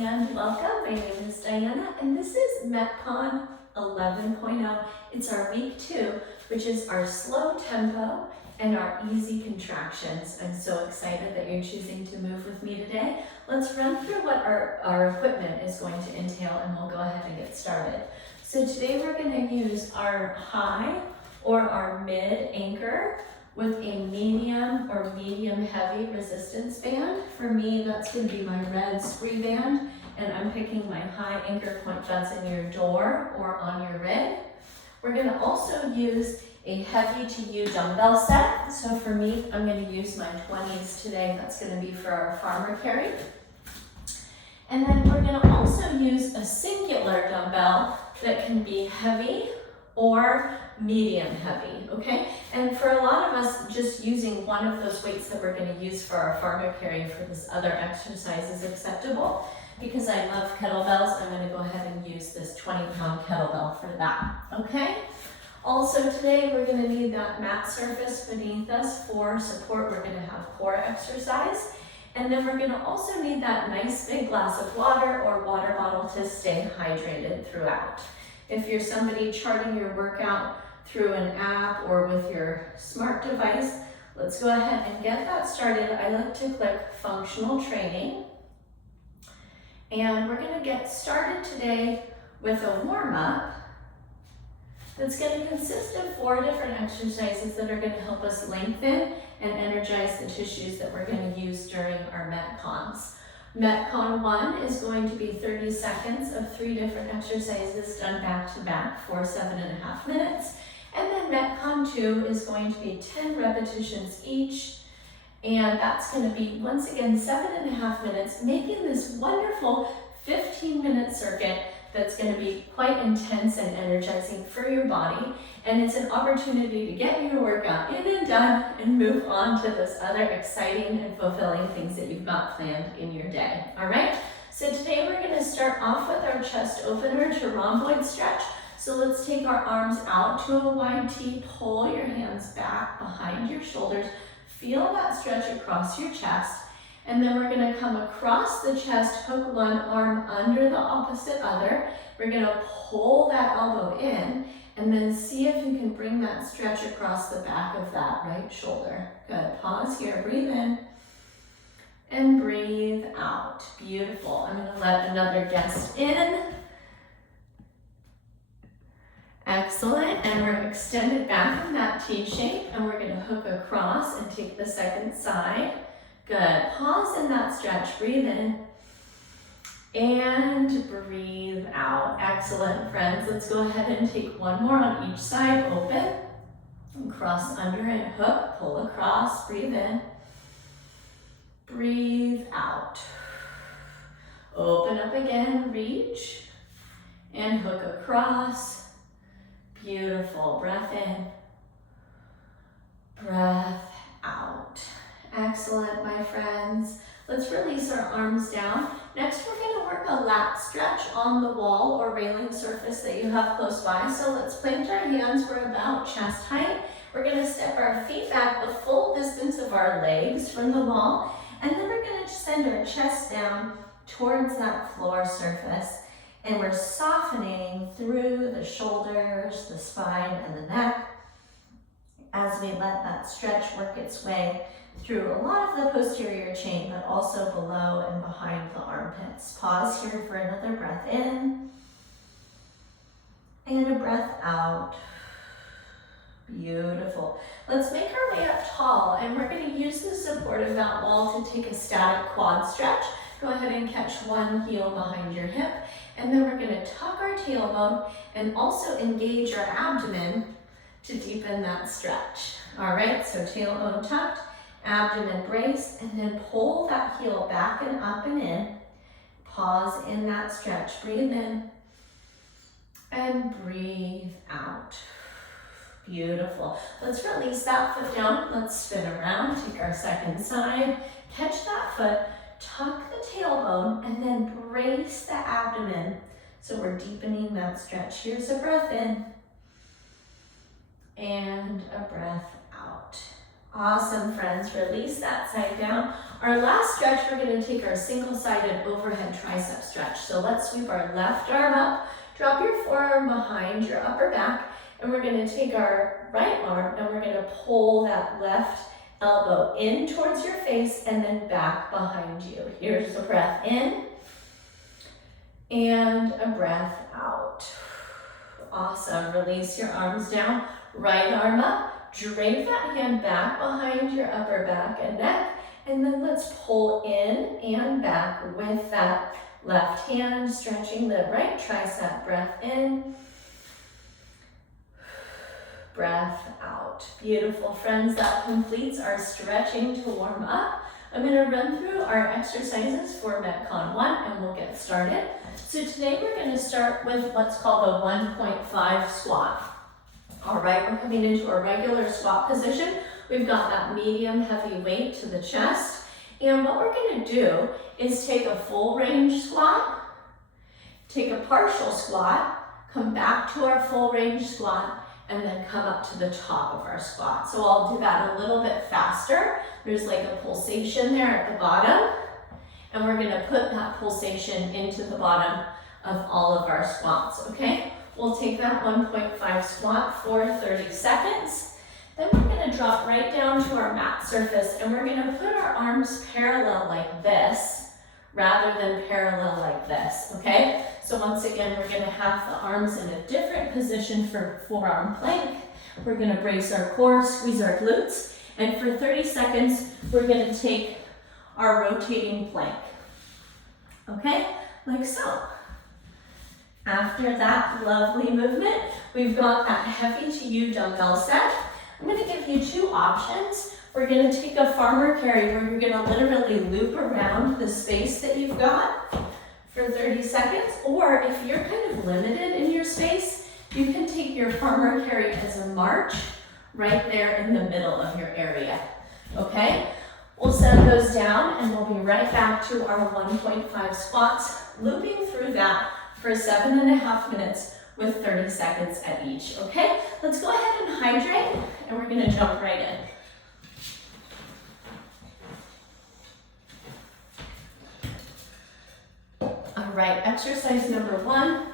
and welcome. My name is Diana and this is MetCon 11.0. It's our week 2, which is our slow tempo and our easy contractions. I'm so excited that you're choosing to move with me today. Let's run through what our equipment is going to entail and we'll go ahead and get started. So today we're going to use our high or our mid anchor with a medium or medium heavy resistance band. For me, that's going to be my red spree band, and I'm picking my high anchor point that's in your door or on your rig. We're going to also use a heavy to U dumbbell set. So for me, I'm going to use my 20s today. That's going to be for our farmer carry. And then we're going to also use a singular dumbbell that can be heavy or medium heavy, okay? And for a lot of us, just using one of those weights that we're going to use for our farmer carry for this other exercise is acceptable. Because I love kettlebells, I'm going to go ahead and use this 20-pound kettlebell for that, okay? Also today, we're going to need that mat surface beneath us for support. We're going to have core exercise. And then we're going to also need that nice big glass of water or water bottle to stay hydrated throughout. If you're somebody charting your workout through an app or with your smart device, let's go ahead and get that started. I like to click functional training. And we're going to get started today with a warm-up that's going to consist of 4 different exercises that are going to help us lengthen and energize the tissues that we're going to use during our MetCons. MetCon 1 is going to be 30 seconds of 3 different exercises done back to back for 7.5 minutes. And then MetCon 2 is going to be 10 repetitions each. And that's going to be, once again, 7.5 minutes, making this wonderful 15-minute circuit that's going to be quite intense and energizing for your body. And it's an opportunity to get your workout in and done and move on to those other exciting and fulfilling things that you've got planned in your day. All right? So today we're going to start off with our chest opener to rhomboid stretch. So let's take our arms out to a wide T, pull your hands back behind your shoulders, feel that stretch across your chest. And then we're going to come across the chest, hook one arm under the opposite other. We're going to pull that elbow in and then see if you can bring that stretch across the back of that right shoulder. Good. Pause here. Breathe in and breathe out. Beautiful. I'm going to let another guest in. Excellent. And we're extended back in that T shape and we're going to hook across and take the second side. Good. Pause in that stretch. Breathe in and breathe out. Excellent, friends. Let's go ahead and take one more on each side. Open and cross under and hook. Pull across. Breathe in. Breathe out. Open up again. Reach and hook across. Beautiful. Breath in. Breath out. Excellent, my friends. Let's release our arms down. Next, we're going to work a lat stretch on the wall or railing surface that you have close by. So let's plant our hands. We're about chest height. We're going to step our feet back the full distance of our legs from the wall. And then we're going to send our chest down towards that floor surface. And we're softening through the shoulders, the spine, and the neck as we let that stretch work its way through a lot of the posterior chain, but also below and behind the armpits. Pause here for another breath in and a breath out. Beautiful. Let's make our way up tall, and we're going to use the support of that wall to take a static quad stretch. Go ahead and catch one heel behind your hip, and then we're going to tuck our tailbone and also engage our abdomen to deepen that stretch. All right, so tailbone tucked, abdomen braced, and then pull that heel back and up and in. Pause in that stretch. Breathe in and breathe out. Beautiful. Let's release that foot down. Let's spin around, take our second side, catch that foot, tuck the tailbone, and then brace the abdomen. So we're deepening that stretch. Here's a breath in and a breath out. Awesome, friends. Release that side down. Our last stretch, we're gonna take our single-sided overhead tricep stretch. So let's sweep our left arm up, drop your forearm behind your upper back, and we're gonna take our right arm and we're gonna pull that left elbow in towards your face and then back behind you. Here's the breath in and a breath out. Awesome, release your arms down, right arm up, drape that hand back behind your upper back and neck, and then let's pull in and back with that left hand, stretching the right tricep, breath in, breath out. Beautiful, friends, that completes our stretching to warm up. I'm gonna run through our exercises for MetCon 1 and we'll get started. So today we're gonna start with what's called a 1.5 squat. All right, we're coming into a regular squat position. We've got that medium heavy weight to the chest. And what we're gonna do is take a full range squat, take a partial squat, come back to our full range squat, and then come up to the top of our squat. So I'll do that a little bit faster. There's like a pulsation there at the bottom, and we're gonna put that pulsation into the bottom of all of our squats, okay? We'll take that 1.5 squat for 30 seconds. Then we're gonna drop right down to our mat surface and we're gonna put our arms parallel like this rather than parallel like this, okay? So once again, we're gonna have the arms in a different position for forearm plank. We're gonna brace our core, squeeze our glutes, and for 30 seconds, we're gonna take our rotating plank, okay? Like so. After that lovely movement, we've got that heavy to you dumbbell set. I'm gonna give you two options. We're gonna take a farmer carry where you're gonna literally loop around the space that you've got for 30 seconds, or if you're kind of limited in your space, you can take your farmer carry as a march right there in the middle of your area, okay? We'll set those down and we'll be right back to our 1.5 squats, looping through that for 7.5 minutes with 30 seconds at each, okay? Let's go ahead and hydrate and we're gonna jump right in. All right, exercise number 1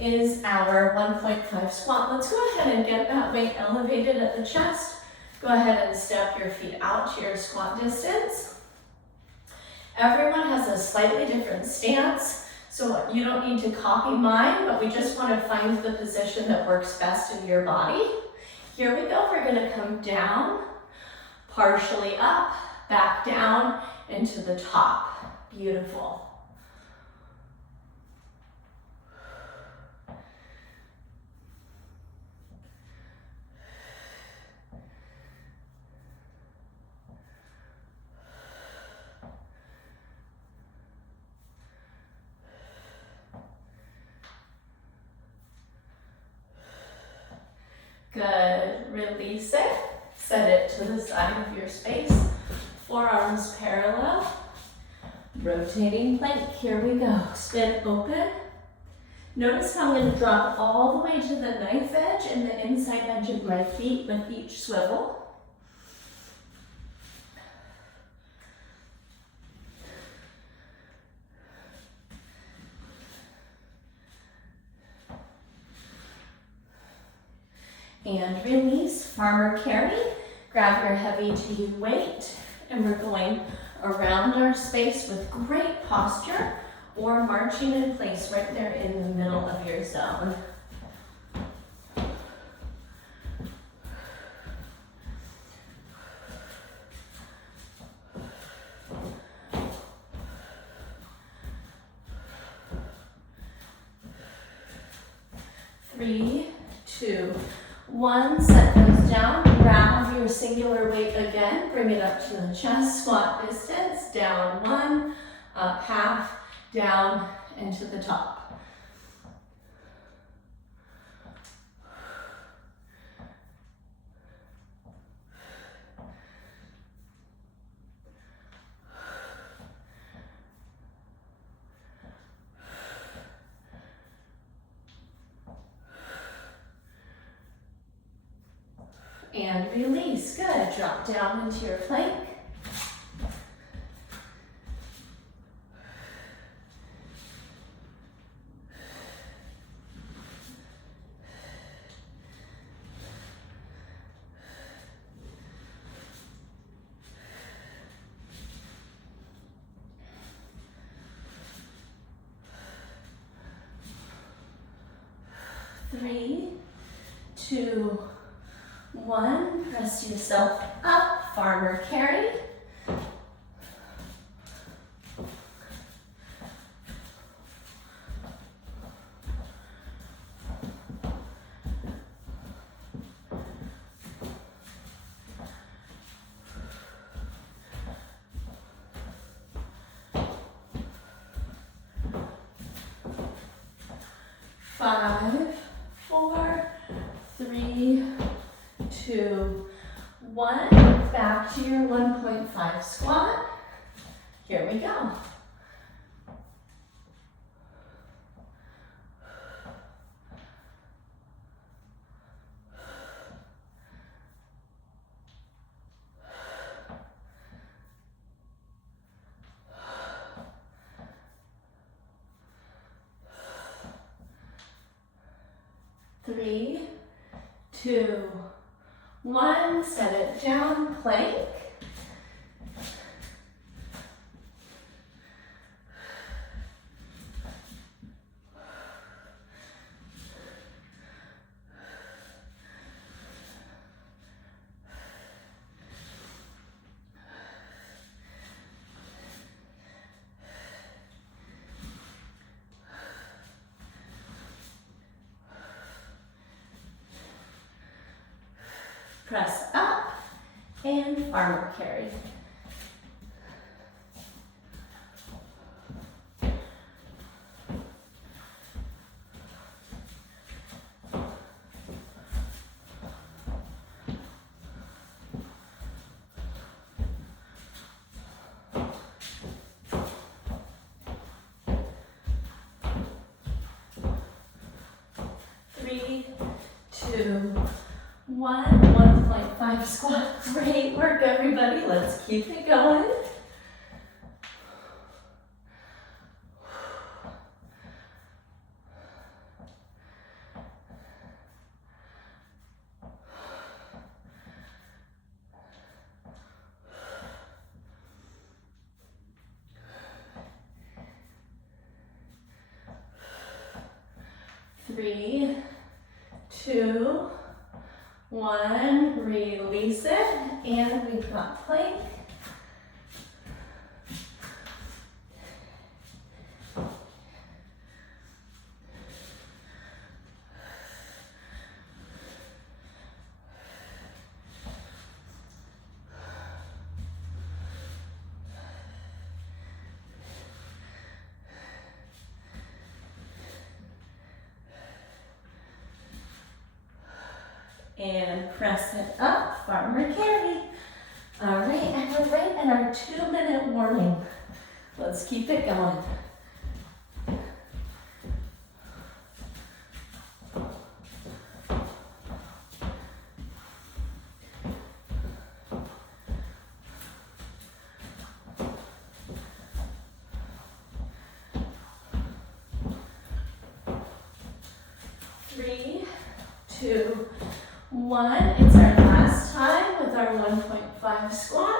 is our 1.5 squat. Let's go ahead and get that weight elevated at the chest. Go ahead and step your feet out to your squat distance. Everyone has a slightly different stance, so you don't need to copy mine, but we just want to find the position that works best in your body. Here we go, we're gonna come down, partially up, back down, into the top. Beautiful. Good, release it, set it to the side of your space, forearms parallel, rotating plank, here we go, spin open. Notice how I'm gonna drop all the way to the knife edge and the inside edge of my feet with each swivel. And release, farmer carry. Grab your heavy to you weight, and we're going around our space with great posture or marching in place right there in the middle of your zone. Three, two, 1, set those down, grab your singular weight again, bring it up to the chest, squat distance, down 1, up half, down, and to the top. And release, good. Drop down into your plank. 3, 2, 1. Press yourself up, farmer carry. 5, 4, 3, 2, 1. Back to your 1.5 squat. Here we go. Three, 2, 1. Set it down, plank. Press up and farmer carry. Three, 2, 1, 1.5 squat. Great work, everybody. Let's keep it going. Three, 2, 1, release it, and we've got plank. And press it up, farmer carry. All right, and we're right at our 2-minute warning. Let's keep it going. Three, 2, 1. It's our last time with our 1.5 squat.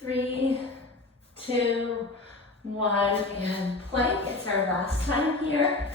Three, 2, 1, and plank. It's our last time here.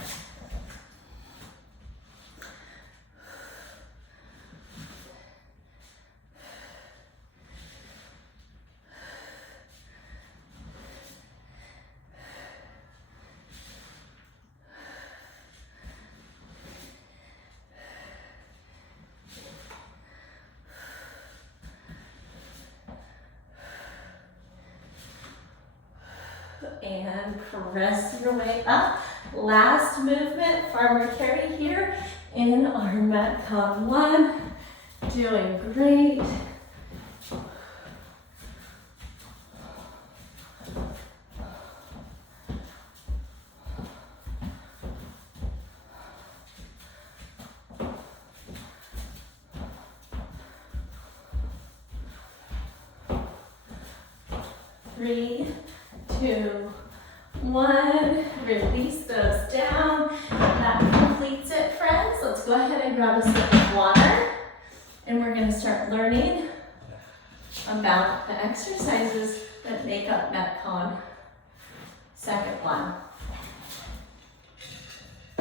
And press your way up. Last movement, farmer carry here in our MetCon 1. Doing great. 3, 2, 1. Release those down. That completes it, friends. Let's go ahead and grab a sip of water. And we're going to start learning about the exercises that make up MetCon. Second one.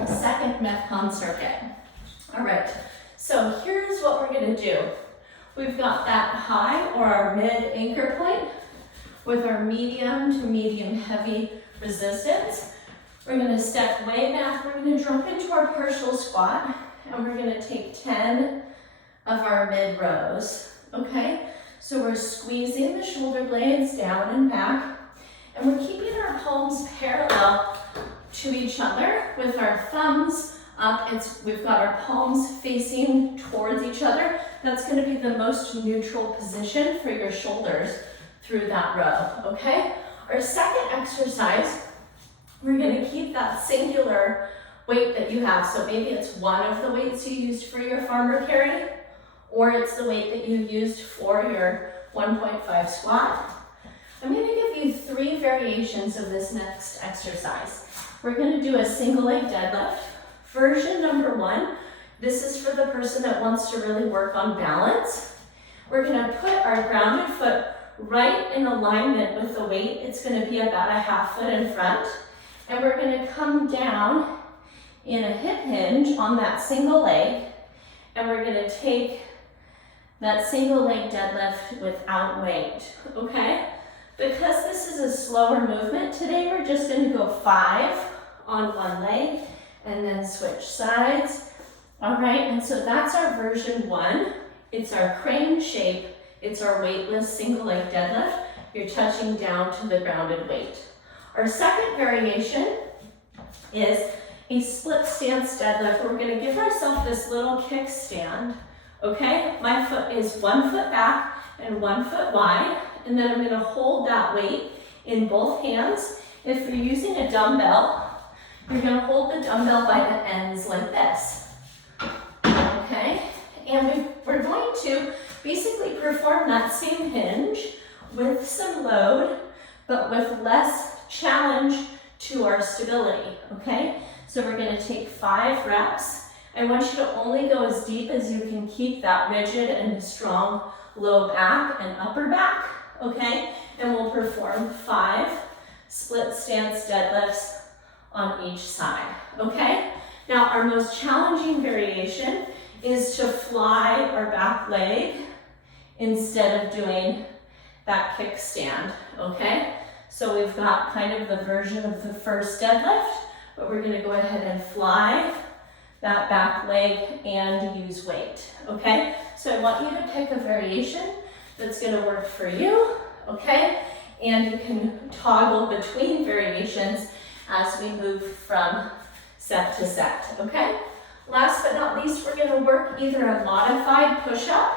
Second MetCon circuit. All right, so here's what we're going to do. We've got that high or our mid anchor point with our medium to medium heavy resistance. We're going to step way back. We're going to drop into our partial squat, and we're going to take 10 of our mid rows, okay? So we're squeezing the shoulder blades down and back, and we're keeping our palms parallel to each other with our thumbs up. We've got our palms facing towards each other. That's going to be the most neutral position for your shoulders through that row, okay? Our second exercise, we're going to keep that singular weight that you have. So maybe it's one of the weights you used for your farmer carry, or it's the weight that you used for your 1.5 squat. I'm going to give you 3 variations of this next exercise. We're going to do a single leg deadlift. Version number 1, this is for the person that wants to really work on balance. We're going to put our grounded foot right in alignment with the weight. It's going to be about a half foot in front. And we're going to come down in a hip hinge on that single leg. And we're going to take that single leg deadlift without weight, okay? Because this is a slower movement today, we're just going to go 5 on one leg and then switch sides. All right, and so that's our version 1. It's our crane shape. It's our weightless single leg deadlift. You're touching down to the grounded weight. Our second variation is a split stance deadlift. We're going to give ourselves this little kickstand. Okay, my foot is 1 foot back and 1 foot wide, and then I'm going to hold that weight in both hands. If you're using a dumbbell, you're going to hold the dumbbell by the ends like this. Okay, and we're going to basically perform that same hinge with some load, but with less challenge to our stability. Okay, so we're going to take 5 reps. I want you to only go as deep as you can keep that rigid and strong low back and upper back, okay? And we'll perform 5 split stance deadlifts on each side, okay? Now, our most challenging variation is to fly our back leg instead of doing that kickstand, okay? So we've got kind of the version of the first deadlift, but we're gonna go ahead and fly that back leg and use weight, okay? So I want you to pick a variation that's gonna work for you, okay? And you can toggle between variations as we move from set to set, okay? Last but not least, we're gonna work either a modified push-up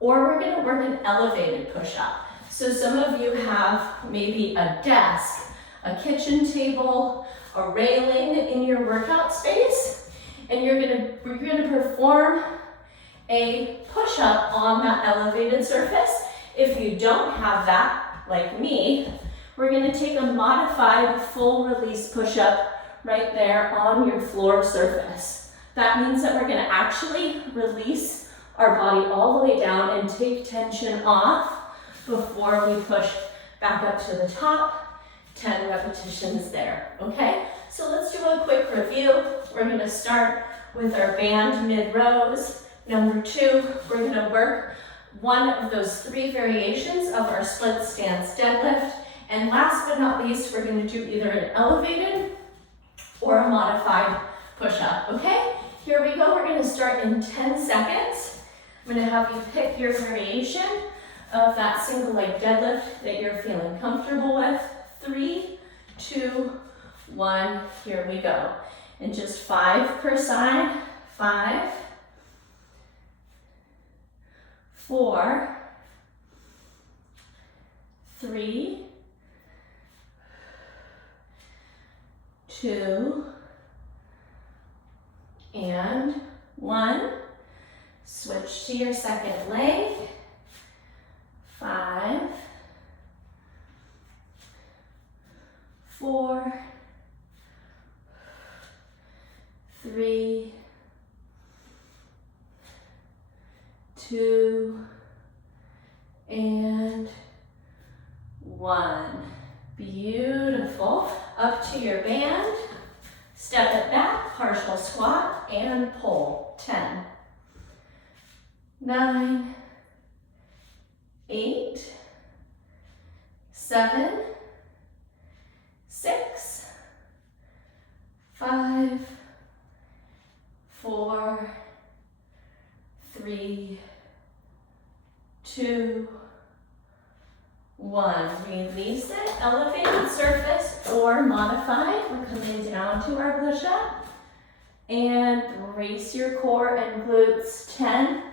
or we're gonna work an elevated push-up. So some of you have maybe a desk, a kitchen table, a railing in your workout space, and we're gonna perform a push-up on that elevated surface. If you don't have that, like me, we're gonna take a modified full release push-up right there on your floor surface. That means that we're gonna actually release our body all the way down and take tension off before we push back up to the top. 10 repetitions there, okay? So let's do a quick review. We're gonna start with our band mid rows. Number 2, we're gonna work one of those 3 variations of our split stance deadlift. And last but not least, we're gonna do either an elevated or a modified push-up, okay? Here we go, we're gonna start in 10 seconds. I'm gonna have you pick your variation of that single leg deadlift that you're feeling comfortable with. 3, 2, 1, here we go. And just 5 per side. 5, 4, 3, 2, and 1. Switch to your second leg. 5, 4, 3, 2, and 1. Beautiful. Up to your band. Step it back, partial squat, and pull. 10, 9, 8, 7, 6, 5, 4, 3, 2, 1. Release it. Elevated surface or modified. We're coming down to our push-up. And brace your core and glutes. 10,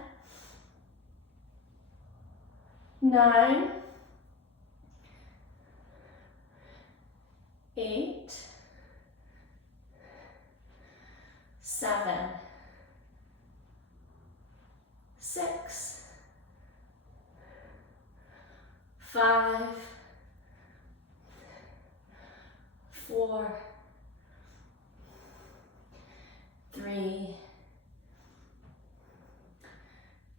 9, 8, 7, 6, 5, 4, 3,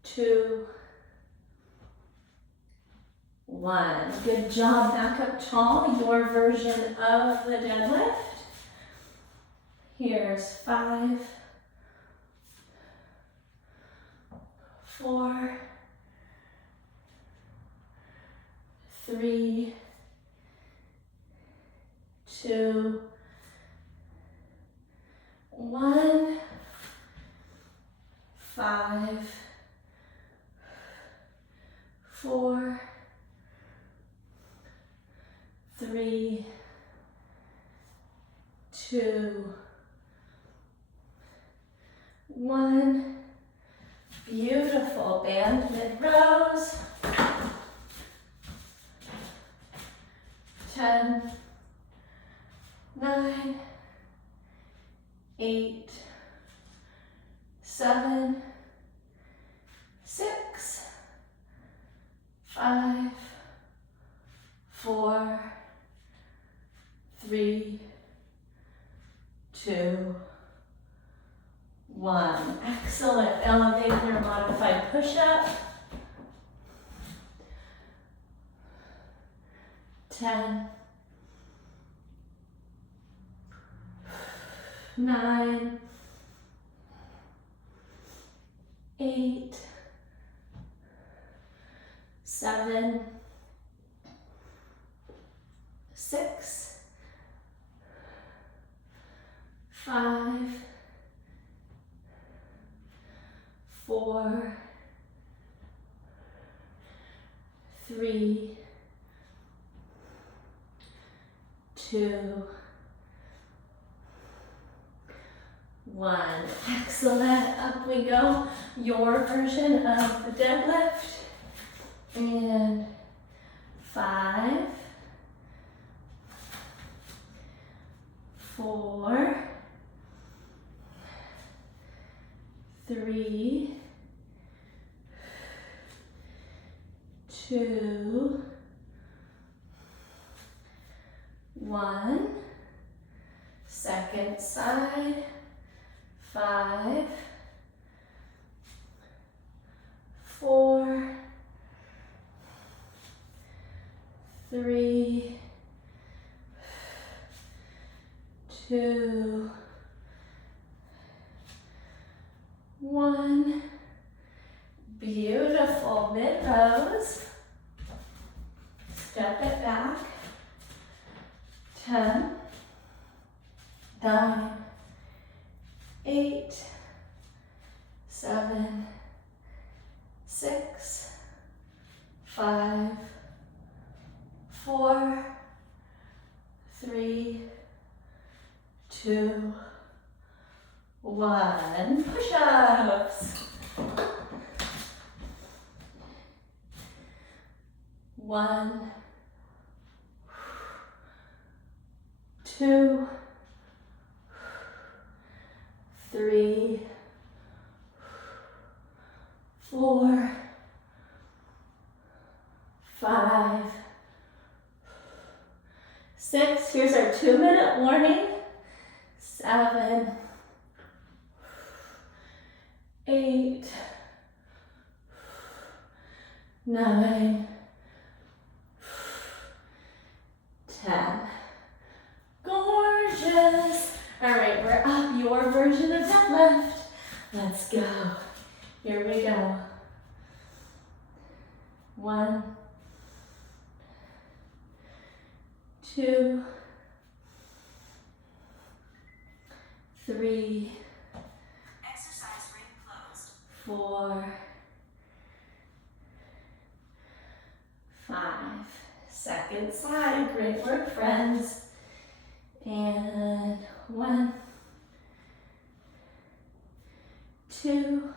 2, 1. Good job. Back up tall. Your version of the deadlift. Here's 5, 4, 3, 2, 1, 5, 4, 3, 2, 1. Beautiful. Band mid-rows. 10, 9, 8, 7, 6, 5, 4, 3, 2, 1. Excellent. Elevated or modified push-up. 10, 9, 8, 7, 6, 5, 4, 3, 2, 1. Excellent. Up we go. Your version of the deadlift. And 5, 4, 3, 2, 1. Second side. 5, 4, 3, 2, 1. Beautiful. Mid-rows. Step it back. 10, 9, 8, 7, 6, 5, 4, 3, 2, 1. Push-ups. 1, 2, 3, 4, 5, 6, 6. Here's our 2-minute warning. 7, 8, 9, 10. Gorgeous. All right, we're up. Your version of deadlift. Let's go. Here we go. 1, 2, 3, exercise ring closed. 4, 5. Second side. Great work, friends. And 1, 2,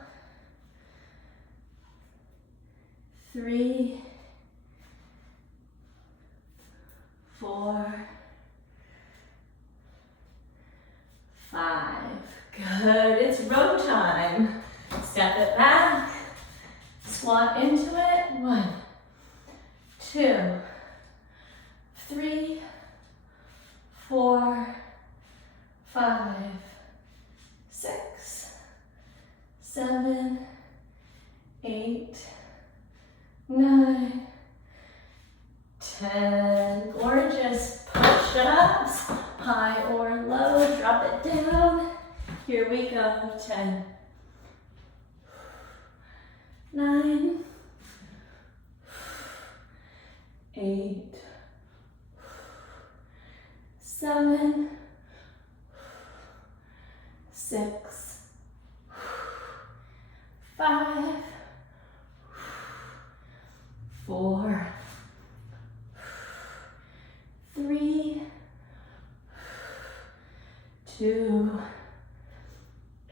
3, 4, 5. Good. It's row time. Step it back. Squat into it. 1, 2, 3, 4, 5, 6, 7, 8, 9, 10. Gorgeous. Push-ups, high or low. Drop it down. Here we go. 10, 9, 8, 7, 6, 5, 4, 3, 2,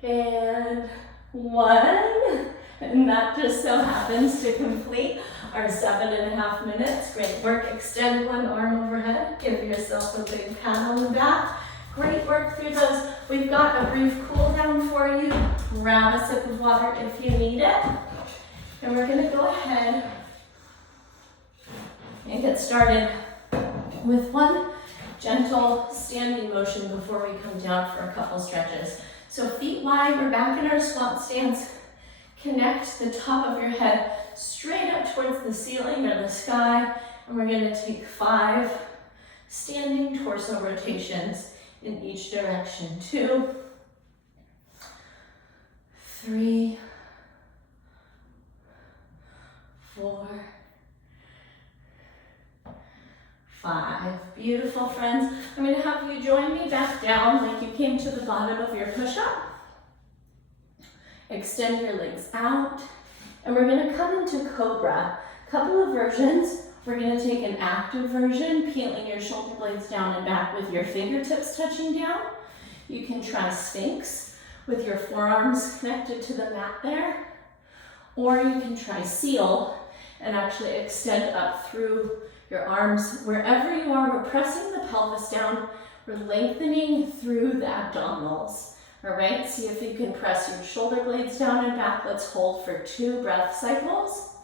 and 1. And that just so happens to complete our 7.5 minutes. Great work. Extend one arm overhead. Give yourself a big pat on the back. Great work through those. We've got a brief cool down for you. Grab a sip of water if you need it. And we're going to go ahead and get started with one gentle standing motion before we come down for a couple stretches. So feet wide, we're back in our squat stance. Connect the top of your head straight up towards the ceiling or the sky, and we're going to take 5 standing torso rotations in each direction. 2, 3, 4, 5. Beautiful, friends. I'm going to have you join me back down like you came to the bottom of your push-up. Extend your legs out, and we're going to come into Cobra. Couple of versions. We're going to take an active version, peeling your shoulder blades down and back with your fingertips touching down. You can try Sphinx with your forearms connected to the mat there, or you can try Seal and actually extend up through your arms. Wherever you are, we're pressing the pelvis down. We're lengthening through the abdominals. All right, see if you can press your shoulder blades down and back. Let's hold for 2 breath cycles.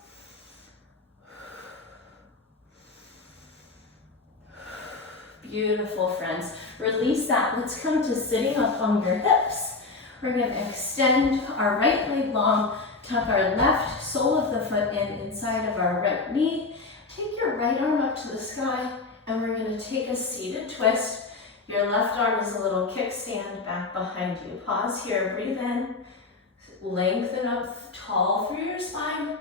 Beautiful, friends. Release that. Let's come to sitting up on your hips. We're going to extend our right leg long, tuck our left sole of the foot in inside of our right knee. Take your right arm up to the sky, and we're going to take a seated twist. Your left arm is a little kickstand back behind you. Pause here, breathe in, lengthen up tall through your spine.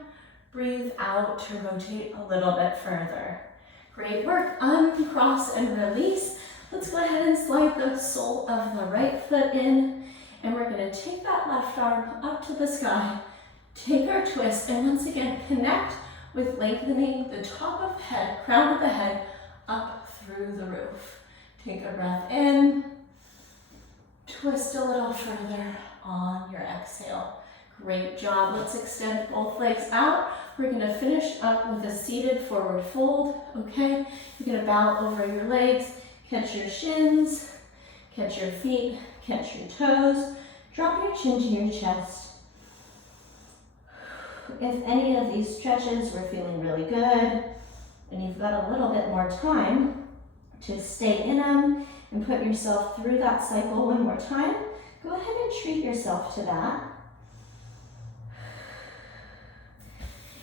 Breathe out to rotate a little bit further. Great work. Uncross and release. Let's go ahead and slide the sole of the right foot in, and we're going to take that left arm up to the sky. Take our twist, and once again, connect with lengthening the top of head, crown of the head, up through the roof. Take a breath in, twist a little further on your exhale. Great job. Let's extend both legs out. We're going to finish up with a seated forward fold, okay? You're going to bow over your legs, catch your shins, catch your feet, catch your toes, drop your chin to your chest. If any of these stretches were feeling really good, and you've got a little bit more time, to stay in them and put yourself through that cycle one more time, go ahead and treat yourself to that.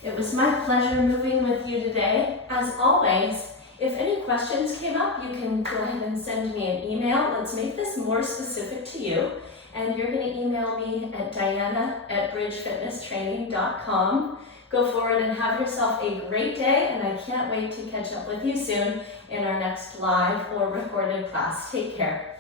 It was my pleasure moving with you today. As always, if any questions came up, you can go ahead and send me an email. Let's make this more specific to you. And you're going to email me at diana@bridgefitnesstraining.com. Go forward and have yourself a great day, and I can't wait to catch up with you soon in our next live or recorded class. Take care.